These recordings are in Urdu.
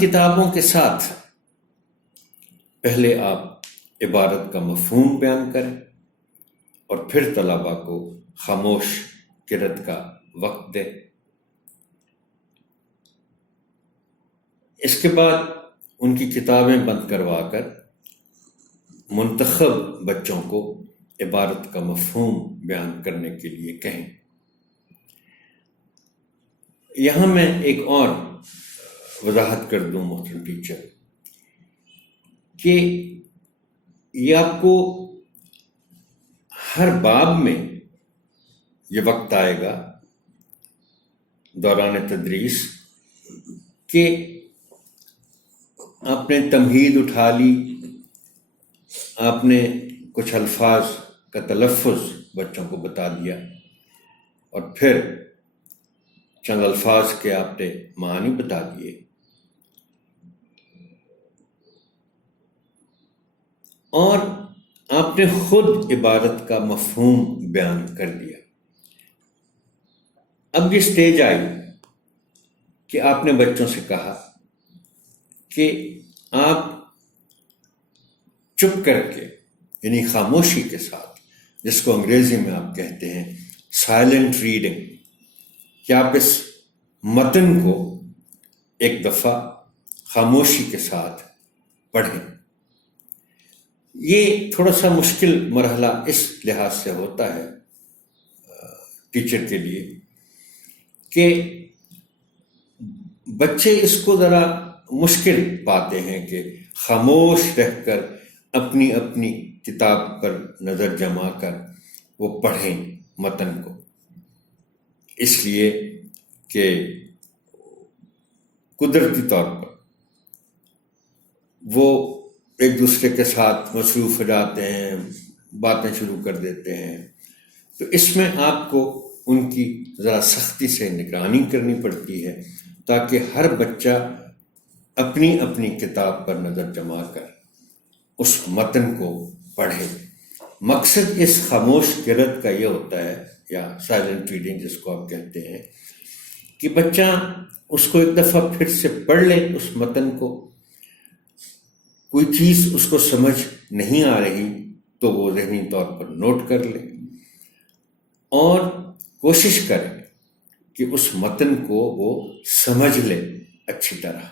کتابوں کے ساتھ پہلے آپ عبارت کا مفہوم بیان کریں اور پھر طلباء کو خاموش قرأت کا وقت دیں۔ اس کے بعد ان کی کتابیں بند کروا کر منتخب بچوں کو عبارت کا مفہوم بیان کرنے کے لیے کہیں۔ یہاں میں ایک اور وضاحت کر دوں محترم ٹیچر کہ یہ آپ کو ہر باب میں یہ وقت آئے گا دوران تدریس کہ آپ نے تمہید اٹھا لی، آپ نے کچھ الفاظ کا تلفظ بچوں کو بتا دیا اور پھر چند الفاظ کے آپ نے معنی بتا دیے، اور آپ نے خود عبارت کا مفہوم بیان کر دیا۔ اب یہ سٹیج آئی کہ آپ نے بچوں سے کہا کہ آپ چپ کر کے، یعنی خاموشی کے ساتھ، جس کو انگریزی میں آپ کہتے ہیں سائلنٹ ریڈنگ، کہ آپ اس متن کو ایک دفعہ خاموشی کے ساتھ پڑھیں۔ یہ تھوڑا سا مشکل مرحلہ اس لحاظ سے ہوتا ہے ٹیچر کے لیے کہ بچے اس کو ذرا مشکل پاتے ہیں کہ خاموش رہ کر اپنی اپنی کتاب پر نظر جما کر وہ پڑھیں متن کو، اس لیے کہ قدرتی طور پر وہ ایک دوسرے کے ساتھ مصروف ہو جاتے ہیں، باتیں شروع کر دیتے ہیں، تو اس میں آپ کو ان کی ذرا سختی سے نگرانی کرنی پڑتی ہے تاکہ ہر بچہ اپنی اپنی کتاب پر نظر جما کر اس متن کو پڑھے۔ مقصد اس خاموش قرأت کا یہ ہوتا ہے، یا سائلنٹ ریڈنگ جس کو آپ کہتے ہیں، کہ بچہ اس کو ایک دفعہ پھر سے پڑھ لے، اس متن کو، کوئی چیز اس کو سمجھ نہیں آ رہی تو وہ ذہنی طور پر نوٹ کر لے اور کوشش کرے کہ اس متن کو وہ سمجھ لے اچھی طرح۔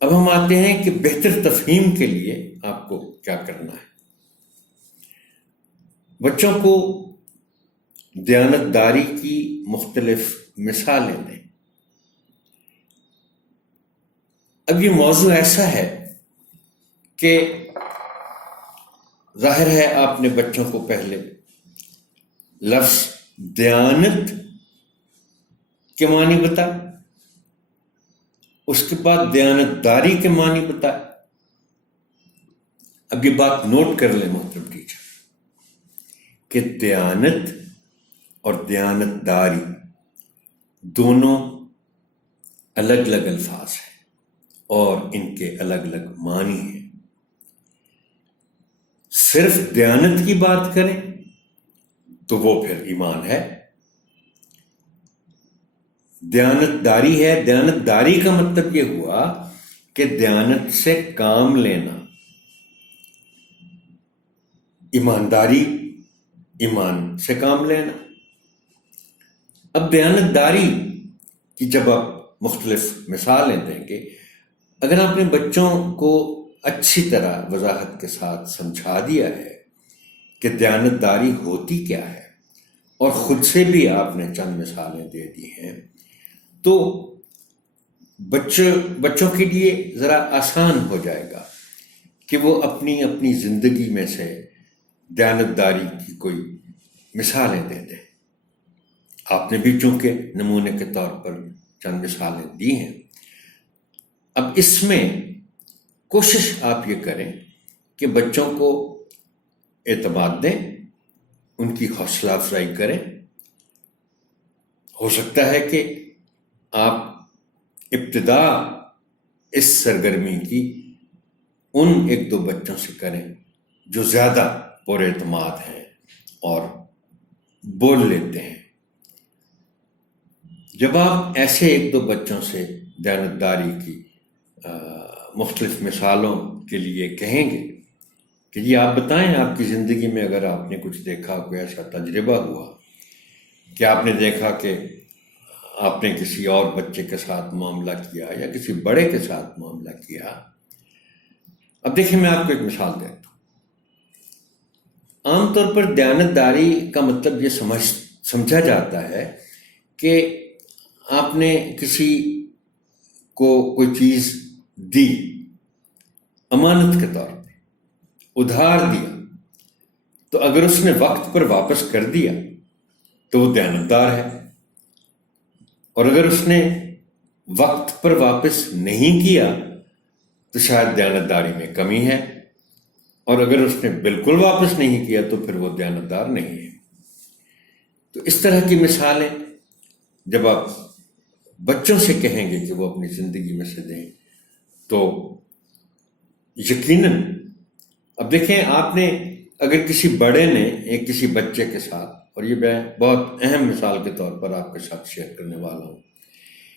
اب ہم آتے ہیں کہ بہتر تفہیم کے لیے آپ کو کیا کرنا ہے۔ بچوں کو دیانتداری کی مختلف مثالیں دیں۔ اب یہ موضوع ایسا ہے کہ ظاہر ہے آپ نے بچوں کو پہلے لفظ دیانت کے معنی بتائے، اس کے بعد دیانتداری کے معنی بتائے۔ اب یہ بات نوٹ کر لیں محترم ٹیچر کہ دیانت اور دیانتداری دونوں الگ الگ الفاظ ہیں اور ان کے الگ الگ معنی ہیں۔ صرف دیانت کی بات کریں تو وہ پھر ایمان ہے، دیانتداری ہے، دیانتداری کا مطلب یہ ہوا کہ دیانت سے کام لینا، ایمانداری، ایمان سے کام لینا۔ اب دیانتداری کی جب آپ مختلف مثالیں دیں گے، اگر آپ نے بچوں کو اچھی طرح وضاحت کے ساتھ سمجھا دیا ہے کہ دیانتداری ہوتی کیا ہے اور خود سے بھی آپ نے چند مثالیں دے دی ہیں، تو بچوں کے لیے ذرا آسان ہو جائے گا کہ وہ اپنی اپنی زندگی میں سے دیانتداری کی کوئی مثالیں دے دیں۔ آپ نے بھی چونکہ نمونے کے طور پر چند مثالیں دی ہیں۔ اب اس میں کوشش آپ یہ کریں کہ بچوں کو اعتماد دیں، ان کی حوصلہ افزائی کریں۔ ہو سکتا ہے کہ آپ ابتدا اس سرگرمی کی ان ایک دو بچوں سے کریں جو زیادہ پر اعتماد ہیں اور بول لیتے ہیں۔ جب آپ ایسے ایک دو بچوں سے دیانتداری کی مختلف مثالوں کے لیے کہیں گے کہ جی آپ بتائیں آپ کی زندگی میں اگر آپ نے کچھ دیکھا، کوئی ایسا تجربہ ہوا کہ آپ نے دیکھا کہ آپ نے کسی اور بچے کے ساتھ معاملہ کیا یا کسی بڑے کے ساتھ معاملہ کیا. اب دیکھیں میں آپ کو ایک مثال دیتا ہوں. عام طور پر دیانتداری کا مطلب یہ سمجھا جاتا ہے کہ آپ نے کسی کو کوئی چیز دی امانت کے طور پر، ادھار دیا، تو اگر اس نے وقت پر واپس کر دیا تو وہ دیانتدار ہے، اور اگر اس نے وقت پر واپس نہیں کیا تو شاید دیانتداری میں کمی ہے، اور اگر اس نے بالکل واپس نہیں کیا تو پھر وہ دیانتدار نہیں ہے. تو اس طرح کی مثالیں جب آپ بچوں سے کہیں گے کہ وہ اپنی زندگی میں سے دیں تو یقیناً. اب دیکھیں آپ نے اگر کسی بڑے نے ایک کسی بچے کے ساتھ، اور یہ میں بہت اہم مثال کے طور پر آپ کے ساتھ شیئر کرنے والا ہوں،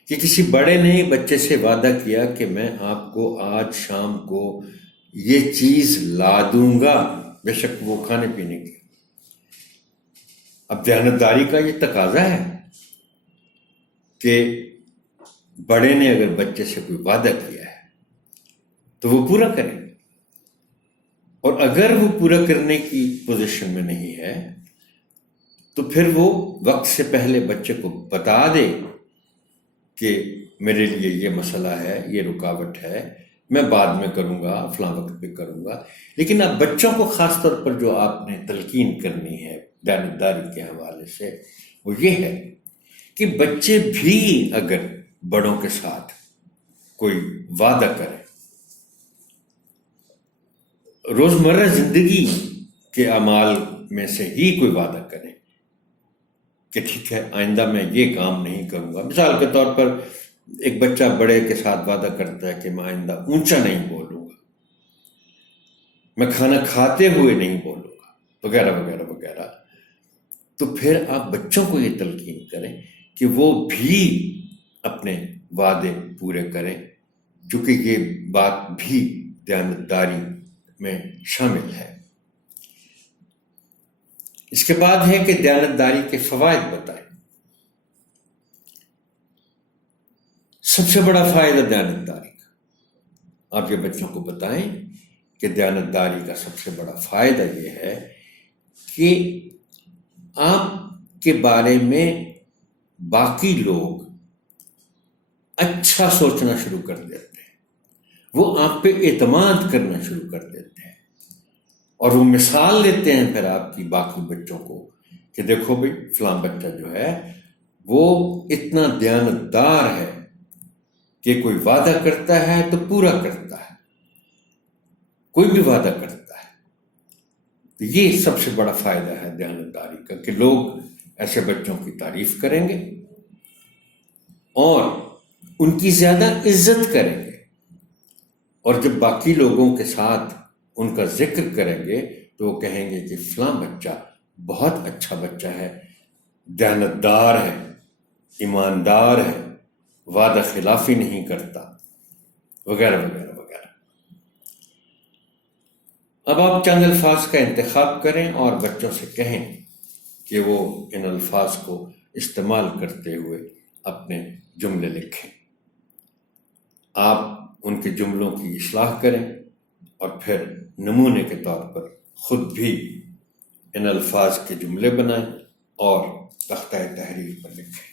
کہ کسی بڑے نے بچے سے وعدہ کیا کہ میں آپ کو آج شام کو یہ چیز لا دوں گا، بے شک وہ کھانے پینے کی. اب دیانتداری کا یہ تقاضا ہے کہ بڑے نے اگر بچے سے کوئی وعدہ کیا ہے تو وہ پورا کرے، اور اگر وہ پورا کرنے کی پوزیشن میں نہیں ہے تو پھر وہ وقت سے پہلے بچے کو بتا دے کہ میرے لیے یہ مسئلہ ہے، یہ رکاوٹ ہے، میں بعد میں کروں گا، فلاں وقت پہ کروں گا. لیکن اب بچوں کو خاص طور پر جو آپ نے تلقین کرنی ہے دیانتداری کے حوالے سے وہ یہ ہے کہ بچے بھی اگر بڑوں کے ساتھ کوئی وعدہ کریں، روزمرہ زندگی کے اعمال میں سے ہی کوئی وعدہ کریں کہ ٹھیک ہے آئندہ میں یہ کام نہیں کروں گا. مثال کے طور پر ایک بچہ بڑے کے ساتھ وعدہ کرتا ہے کہ میں آئندہ اونچا نہیں بولوں گا، میں کھانا کھاتے ہوئے نہیں بولوں گا، وغیرہ وغیرہ وغیرہ. تو پھر آپ بچوں کو یہ تلقین کریں کہ وہ بھی اپنے وعدے پورے کریں، کیونکہ یہ بات بھی دیانتداری میں شامل ہے. اس کے بعد ہے کہ دیانتداری کے فوائد بتائیں. سب سے بڑا فائدہ دیانتداری کا آپ یہ بچوں کو بتائیں کہ دیانتداری کا سب سے بڑا فائدہ یہ ہے کہ آپ کے بارے میں باقی لوگ اچھا سوچنا شروع کر دیتے ہیں، وہ آپ پہ اعتماد کرنا شروع کر دیتے ہیں، اور وہ مثال دیتے ہیں پھر آپ کی باقی بچوں کو کہ دیکھو بھائی فلاں بچہ جو ہے وہ اتنا دیانتدار ہے کہ کوئی وعدہ کرتا ہے تو پورا کرتا ہے، کوئی بھی وعدہ کرتا ہے. تو یہ سب سے بڑا فائدہ ہے دیانتداری کا کہ لوگ ایسے بچوں کی تعریف کریں گے اور ان کی زیادہ عزت کریں گے، اور جب باقی لوگوں کے ساتھ ان کا ذکر کریں گے تو وہ کہیں گے کہ فلاں بچہ بہت اچھا بچہ ہے، دیانتدار ہے، ایماندار ہے، وعدہ خلافی نہیں کرتا، وغیرہ وغیرہ وغیرہ. اب آپ چند الفاظ کا انتخاب کریں اور بچوں سے کہیں کہ وہ ان الفاظ کو استعمال کرتے ہوئے اپنے جملے لکھیں. آپ ان کے جملوں کی اصلاح کریں اور پھر نمونے کے طور پر خود بھی ان الفاظ کے جملے بنائیں اور تختہ تحریر پر لکھیں.